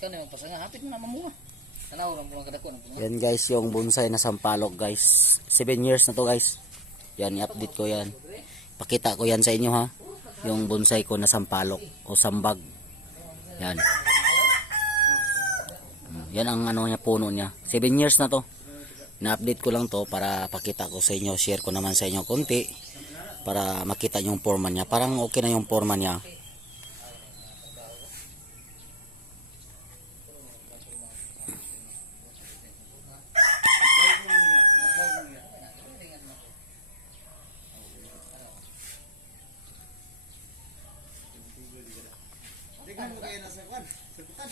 Ikaw na yung pasanga. Hapit mo na mamunga. Tanaw lang pulang kadako. Yan guys, yung bonsai na sampalok guys. 7 years na to guys. Yan, i-update ko yan. Pakita ko yan sa inyo ha. Yung bonsai ko na sampalok o sambag. Yan. Yan ang ano niya, puno niya. 7 years na to. Na-update ko lang to para pakita ko sa inyo. Share ko naman sa inyo konti. Para makita yung forma niya. Parang okay na yung forma niya. Tingnan mo kayo nasa kwan. Sabutan.